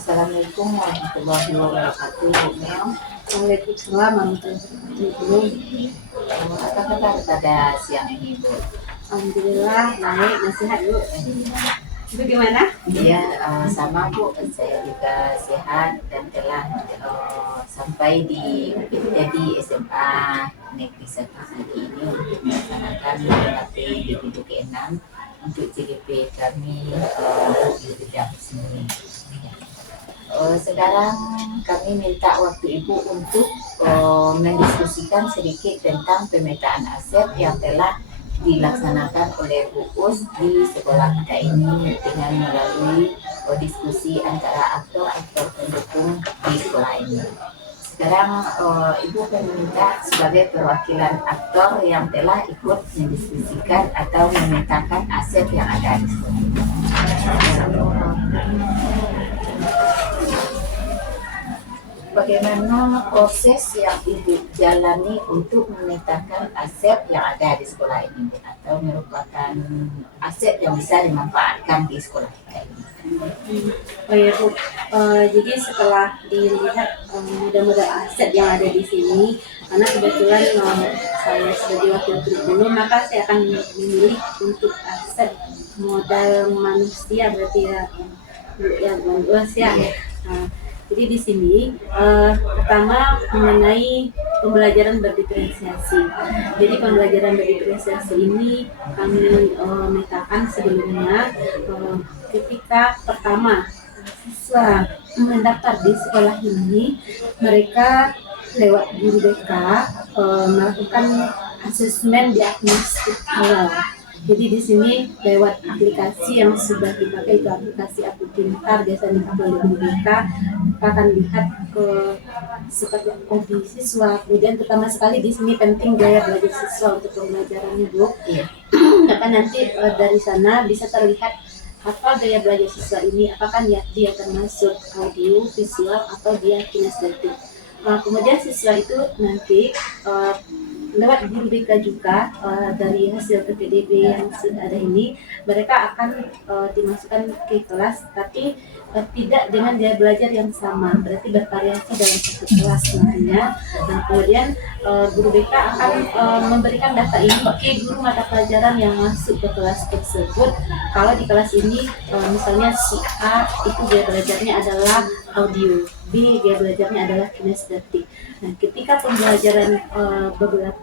Assalamualaikum warahmatullahi wabarakatuh, Bu Mel. Waalaikumsalam warahmatullahi wabarakatuh. Apa kabar pada siang ini, Bu? Alhamdulillah baik, nasihat Bu. Itu gimana? Iya, sama Bu. Saya juga sehat dan telah sampai di jadi SMA Negeri 1 Sigi ini untuk melaksanakan KP di ke-6 untuk CGP kami di bidang seni. Sekarang kami minta waktu Ibu untuk mendiskusikan sedikit tentang pemetaan aset yang telah dilaksanakan oleh Bu Us di sekolah kita ini dengan melalui diskusi antara aktor-aktor pendukung di sekolah ini. Sekarang Ibu akan meminta sebagai perwakilan aktor yang telah ikut mendiskusikan atau memetakan aset yang ada di sekolah ini. Bagaimana proses yang Ibu jalani untuk memetakan aset yang ada di sekolah ini atau merupakan aset yang bisa dimanfaatkan di sekolah kita ini? Oh ya Bu, jadi setelah dilihat modal-modal aset yang ada di sini, karena kebetulan saya sebagai wakil kurikulum, maka saya akan memilih untuk aset modal manusia berarti ya Bu ya, manusia. Jadi di sini pertama mengenai pembelajaran berdiferensiasi. Jadi pembelajaran berdiferensiasi ini kami metakan sebelumnya ketika pertama siswa mendaftar di sekolah ini, mereka lewat guru BK melakukan asesmen diagnostik awal. Jadi di sini lewat aplikasi yang sudah dipakai, itu aplikasi Aku Pintar biasa dipakai oleh guru BK, akan lihat ke seperti hobi siswa. Kemudian pertama sekali di sini penting gaya belajar siswa untuk pembelajarannya Bu. Iya. Maka nanti dari sana bisa terlihat apa gaya belajar siswa ini, apakah dia termasuk audio, visual, atau dia kinestetik. Kemudian siswa itu nanti lewat guru BK juga dari hasil PPDB yang sudah ada ini, mereka akan dimasukkan ke kelas, tapi tidak dengan gaya belajar yang sama, berarti bervariasi dalam satu kelas nantinya. Dan kemudian guru BK akan memberikan data ini ke guru mata pelajaran yang masuk ke kelas tersebut. Kalau di kelas ini misalnya si A itu gaya belajarnya adalah audio, B gaya belajarnya adalah kinestetik. Nah, ketika pembelajaran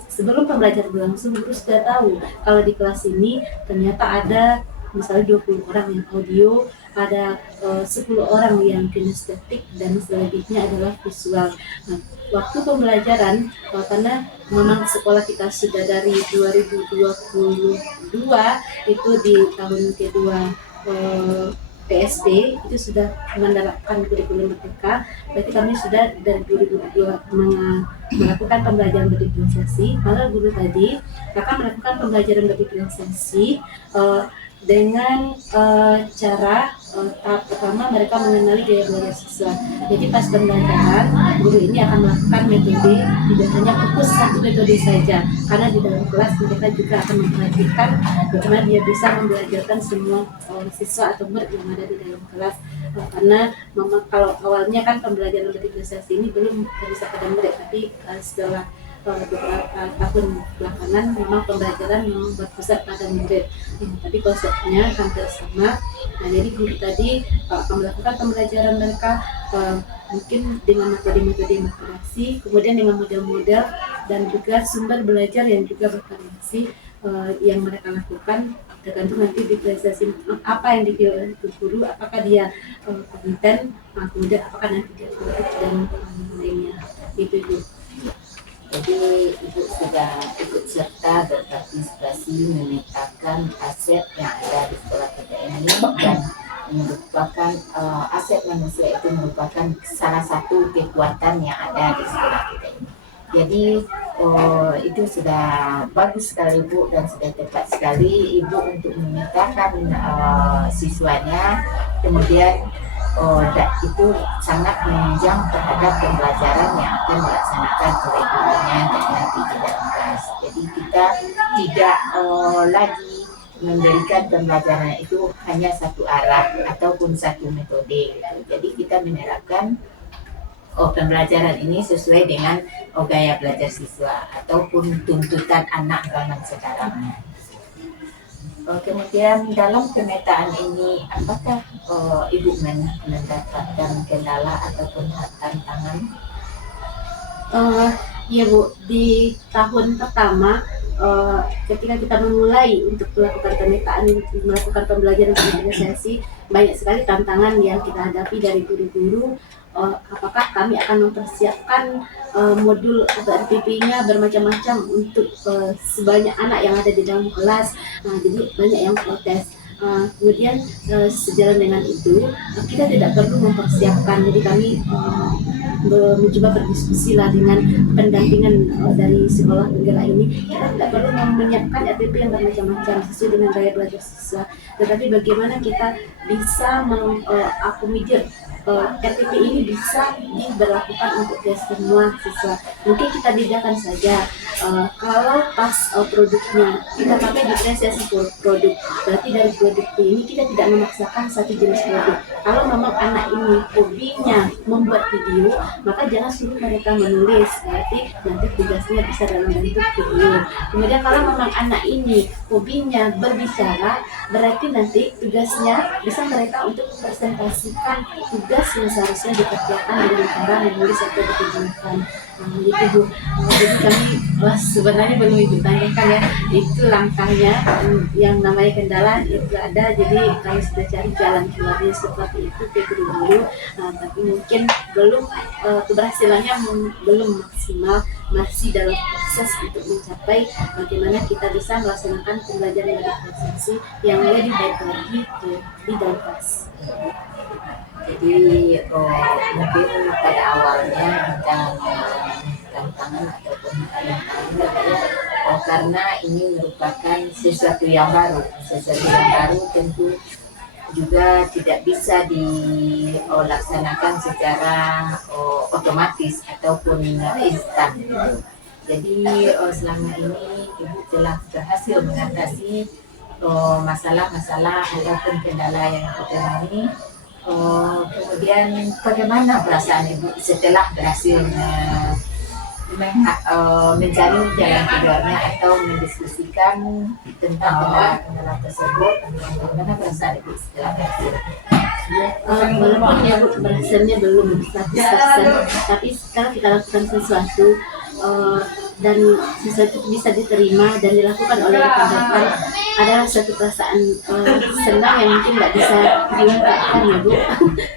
sebelum pembelajaran berlangsung, guru sudah tahu kalau di kelas ini ternyata ada misalnya 20 orang yang audio, ada 10 orang yang kinestetik, dan selebihnya adalah visual. Nah, waktu pembelajaran karena memang sekolah kita sudah dari 2022 itu di tahun kedua PSB itu sudah menerapkan kurikulum merdeka, berarti kami sudah dari 2022 melakukan pembelajaran berdiferensiasi. Maka guru tadi akan melakukan pembelajaran berdiferensiasi dengan cara tahap pertama mereka mengenali gaya belajar siswa. Jadi pas pembelajaran, guru ini akan melakukan metode, tidak hanya fokus satu metode saja, karena di dalam kelas mereka juga akan memperhatikan bagaimana dia bisa membelajarkan semua siswa atau murid yang ada di dalam kelas. Karena memang kalau awalnya kan pembelajaran berdiferensiasi ini belum bisa pada murid, tapi setelah beberapa tahun belakangan memang pembelajaran memang berpusat pada murid, tapi konsepnya hampir sama. Nah, jadi guru tadi akan melakukan pembelajaran mereka mungkin dengan metode-metode integrasi, kemudian dengan model-model dan juga sumber belajar yang juga bervariasi yang mereka lakukan, tergantung nanti diferensiasi apa yang dipilih oleh guru, apakah dia kompeten, kemudian apakah nanti dia produktif dan lainnya. Itu. Jadi Ibu sudah ikut serta berpartisipasi memetakan aset yang ada di sekolah kita ini, dan merupakan aset manusia itu merupakan salah satu kekuatan yang ada di sekolah kita ini. Jadi itu sudah bagus sekali Bu, dan sudah tepat sekali Ibu untuk memetakan siswanya, kemudian itu sangat menunjang terhadap pembelajaran yang akan dilaksanakan oleh gurunya dan nanti di dalam kelas. Jadi kita tidak lagi memberikan pembelajaran itu hanya satu arah ataupun satu metode gitu. Jadi kita menerapkan pembelajaran ini sesuai dengan gaya belajar siswa ataupun tuntutan anak zaman sekarang. Kemudian dalam pemetaan ini, apakah Ibu mendapatkan kendala ataupun tantangan? Ya Bu, di tahun pertama ketika kita memulai untuk melakukan pemetaan, melakukan pembelajaran diferensiasi, banyak sekali tantangan yang kita hadapi dari guru-guru. Apakah kami akan mempersiapkan modul atau RPP-nya bermacam-macam untuk sebanyak anak yang ada di dalam kelas. Jadi banyak yang protes. Kemudian sejalan dengan itu kita tidak perlu mempersiapkan, jadi kami mencoba berdiskusi lah dengan pendampingan dari sekolah penggerak ini. Kita tidak perlu menyiapkan RPP yang bermacam-macam sesuai dengan gaya belajar siswa, tetapi bagaimana kita bisa mengakomodir RPP ini bisa diberlakukan untuk semua siswa. Mungkin kita bedakan saja kalau pas produknya kita pakai diferensiasi produk, berarti dari produk ini kita tidak memaksakan satu jenis produk. Kalau memang anak ini hobinya membuat video, maka jangan suruh mereka menulis, berarti nanti tugasnya bisa dalam bentuk video. Kemudian kalau memang anak ini hobinya berbicara, berarti nanti tugasnya bisa mereka untuk presentasikan tugas yang seharusnya dikerjakan dengan cara menulis atau diterjemahkan. Gitu Bu. Jadi kami sebenarnya belum Ibu tanyakan ya, itu langkahnya yang namanya kendala itu ada. Jadi kami sudah cari jalan keluarnya seperti itu ke guru-guru, tapi mungkin belum keberhasilannya belum maksimal, masih dalam proses untuk mencapai bagaimana kita bisa melaksanakan pembelajaran diferensiasi yang lebih baik lagi di dalam kelas. Jadi mungkin pada awalnya kita tantangan ataupun karena ini merupakan sesuatu yang baru tentu juga tidak bisa dilaksanakan secara otomatis ataupun instan. Jadi selama ini Ibu telah berhasil mengatasi masalah-masalah ataupun kendala yang ditemui. Kemudian bagaimana perasaan Ibu setelah berhasil mencari jalan keluarnya atau mendiskusikan tentang kendala tersebut? Bagaimana perasaan Ibu setelah berhasil? Walaupun ya Bu, berhasilnya belum 100%, tapi sekarang kita lakukan sesuatu dan sesuatu bisa diterima dan dilakukan oleh rekan-rekan, adalah suatu perasaan senang yang mungkin tidak bisa diungkapkan ya Bu.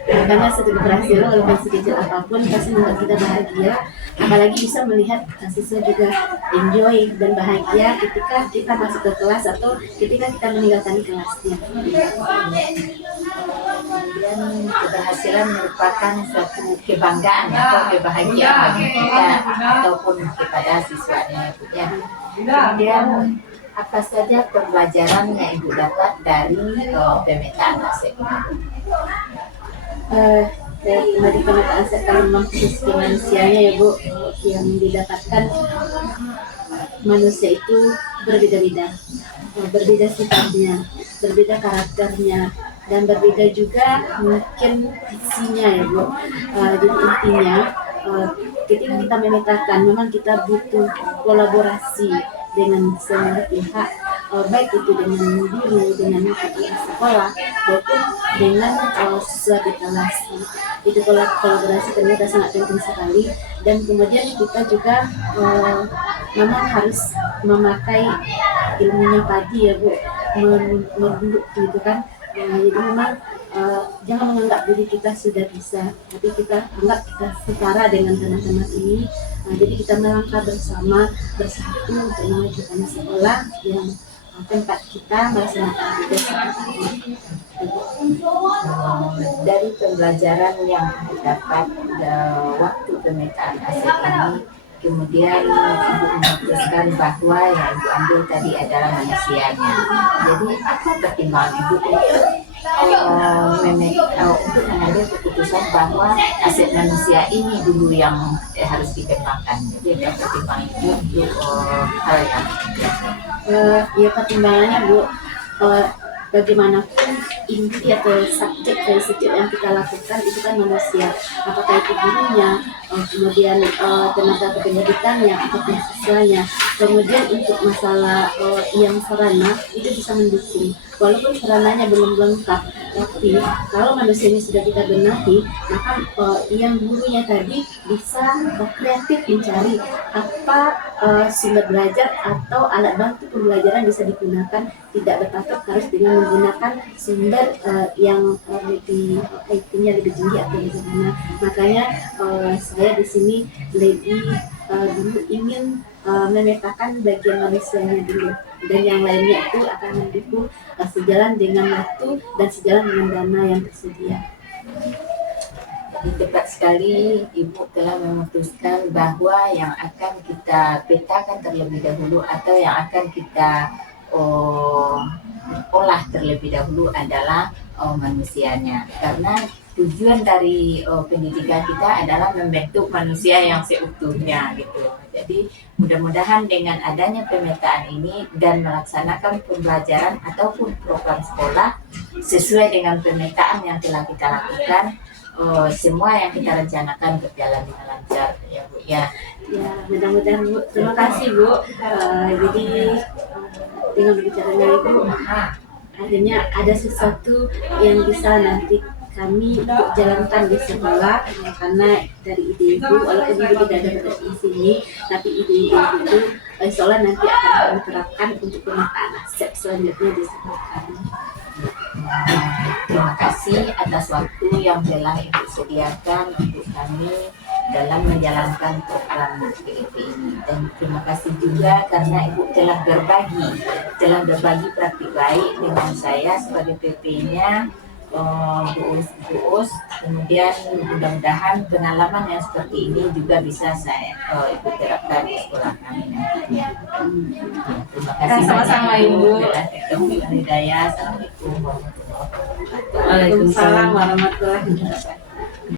Karena suatu keberhasilan walaupun sekecil apapun pasti membuat kita bahagia, apalagi bisa melihat siswa juga enjoy dan bahagia ketika kita masuk ke kelas atau ketika kita meninggalkan kelasnya. Kemudian keberhasilan merupakan suatu kebanggaan atau kebahagiaan bagi kita ataupun kepada siswanya. Kemudian apa saja pembelajaran yang Ibu dapat dari pemetaan ASEP? Dari pemetaan ASEP kalau memang sisi manusianya ya Bu, yang didapatkan manusia itu berbeda-beda, berbeda sifatnya, berbeda karakternya, dan berbeda juga mungkin visinya ya Bu. Jadi intinya ketika kita memetakan, memang kita butuh kolaborasi dengan semua pihak, baik itu dengan guru, dengan sekolah, maupun dengan siswa di kelas. Itu kolaborasi ternyata sangat penting sekali, dan kemudian kita juga memang harus memakai ilmunya padi ya Bu, menurut gitu kan. Jadi memang jangan menganggap diri kita sudah bisa, tapi kita anggap kita setara dengan teman-teman ini. Jadi kita melangkah bersama, bersatu untuk memajukan sekolah yang tempat kita melaksanakan tugas ini. Dari pembelajaran yang didapat waktu pemetaan ASEP ini, kemudian Ibu memutuskan bahwa yang Ibu ambil tadi adalah manusianya. Jadi apa pertimbangan Ibu untuk mengambil keputusan bahwa aset manusia ini dulu yang harus dikembangkan? Jadi apa pertimbangan Ibu untuk hal yang Ya pertimbangannya Bu, eh, bagaimanapun inti atau subjek dari setiap yang kita lakukan itu kan manusia, apakah itu gurunya, kemudian tenaga kependidikannya ataupun siswanya. Kemudian untuk masalah yang sarana itu bisa mendukung walaupun sarananya belum lengkap, tapi kalau manusianya sudah kita benahi, maka yang gurunya tadi bisa kreatif mencari apa sumber belajar atau alat bantu pembelajaran bisa digunakan, tidak berpatok harus dengan menggunakan sumber yang lebih IT-nya lebih tinggi atau bagaimana. Makanya saya di sini lebih dulu ingin memetakan bagian manusianya dulu, dan yang lainnya itu akan mendukung sejalan dengan waktu dan sejalan dengan dana yang tersedia. Jadi tepat sekali Ibu telah memutuskan bahwa yang akan kita petakan terlebih dahulu atau yang akan kita olah terlebih dahulu adalah manusianya, karena tujuan dari pendidikan kita adalah membentuk manusia yang seutuhnya gitu. Jadi mudah-mudahan dengan adanya pemetaan ini dan melaksanakan pembelajaran ataupun program sekolah sesuai dengan pemetaan yang telah kita lakukan, semua yang kita rencanakan berjalan dengan lancar ya Bu ya. Ya, mudah-mudahan Bu. Terima kasih Bu. Jadi dengan berbicaranya Ibu, akhirnya ada sesuatu yang bisa nanti kami untuk jalankan di sekolah, karena dari ide Ibu, walaupun Ibu tidak ada di sini, tapi ide Ibu itu seolah nanti akan kami terapkan untuk pemetaan aset selanjutnya di sekolah kami. Terima kasih atas waktu yang telah Ibu sediakan untuk kami dalam menjalankan program PLP ini, dan terima kasih juga karena Ibu telah berbagi praktik baik dengan saya sebagai PP-nya, Bu Us. Kemudian mudah-mudahan pengalaman yang seperti ini juga bisa saya Ibu terapkan di sekolah kami nantinya. Terima kasih Sama-sama, Ibu. Assalamualaikum warahmatullahi wabarakatuh. Waalaikumsalam warahmatullahi wabarakatuh.